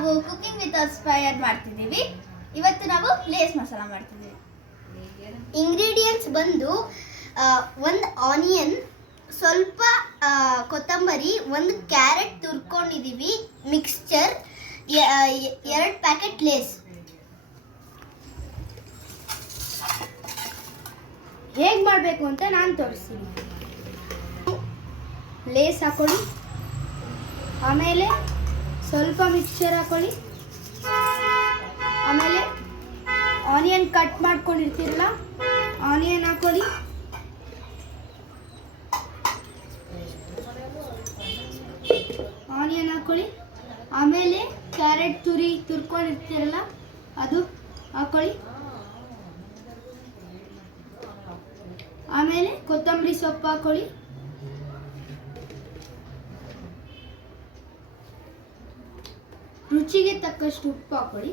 ನಾವು cooking with aspire ಮಾಡ್ತಿದ್ದೀವಿ. ಇವತ್ತು ನಾವು ಲೇಸ್ ಮಸಾಲ ಮಾಡ್ತಿದ್ದೀವಿ. ಇಂಗ್ರೀಡಿಯೆಂಟ್ಸ್ ಬಂದು ಒಂದು ಆನಿಯನ್, ಸ್ವಲ್ಪ ಕೊತ್ತಂಬರಿ, ಒಂದು ಕ್ಯಾರೆಟ್ ತುರ್ಕೊಂಡಿದ್ದೀವಿ, ಮಿಕ್ಸ್ಚರ್, 2 ಪ್ಯಾಕೆಟ್ ಲೇಸ್. ಹೇಗೆ ಮಾಡಬೇಕು ಅಂತ ನಾನು ತೋರಿಸ್ತೀನಿ. ಲೇಸ್ ಹಾಕೊಳ್ಳಿ, ಆಮೇಲೆ ಸ್ವಲ್ಪ ಮಿಕ್ಸ್ಚರ್ ಹಾಕೊಳ್ಳಿ, ಆಮೇಲೆ ಆನಿಯನ್ ಕಟ್ ಮಾಡ್ಕೊಂಡಿರ್ತೀರಲ್ಲ ಆನಿಯನ್ ಹಾಕೊಳ್ಳಿ, ಆಮೇಲೆ ಕ್ಯಾರೆಟ್ ತುರ್ಕೊಂಡಿರ್ತೀರಲ್ಲ ಅದು ಹಾಕೊಳ್ಳಿ, ಆಮೇಲೆ ಕೊತ್ತಂಬರಿ ಸೊಪ್ಪು ಹಾಕೊಳ್ಳಿ, ರುಚಿಗೆ ತಕ್ಕಷ್ಟು ಉಪ್ಪು ಹಾಕೊಳ್ಳಿ,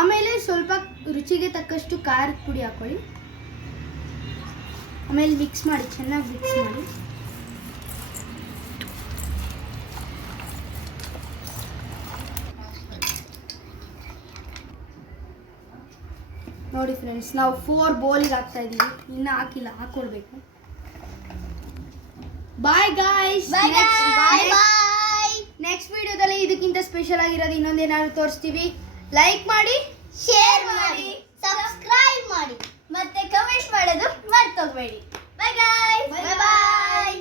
ಆಮೇಲೆ ಸ್ವಲ್ಪ ರುಚಿಗೆ ತಕ್ಕಷ್ಟು ಖಾರದ ಪುಡಿ ಹಾಕೊಳ್ಳಿ, ಆಮೇಲೆ ಮಿಕ್ಸ್ ಮಾಡಿ, ಚೆನ್ನಾಗಿ ಮಿಕ್ಸ್ ಮಾಡಿ. ನೋಡಿ ಫ್ರೆಂಡ್ಸ್, ನಾವು 4 ಬೌಲಿಗೆ ಹಾಕ್ತಾ ಇದ್ದೀವಿ, ಇನ್ನೂ ಹಾಕಿಲ್ಲ, ಹಾಕೊಳ್ಬೇಕು. Bye guys. ನೆಕ್ಸ್ಟ್ ವಿಡಿಯೋದಲ್ಲಿ ಇದಕ್ಕಿಂತ ಸ್ಪೆಷಲ್ ಆಗಿರೋದು ಇನ್ನೊಂದೇನಾದ್ರು ತೋರಿಸ್ತೀವಿ. ಲೈಕ್ ಮಾಡಿ, ಶೇರ್ ಮಾಡಿ, ಸಬ್ಸ್ಕ್ರೈಬ್ ಮಾಡಿ, ಮತ್ತೆ ಕಮೆಂಟ್ ಮಾಡೋದು ಮರ್ತೋಗ್ಬೇಡಿ. Bye guys. ಬಾಯ್.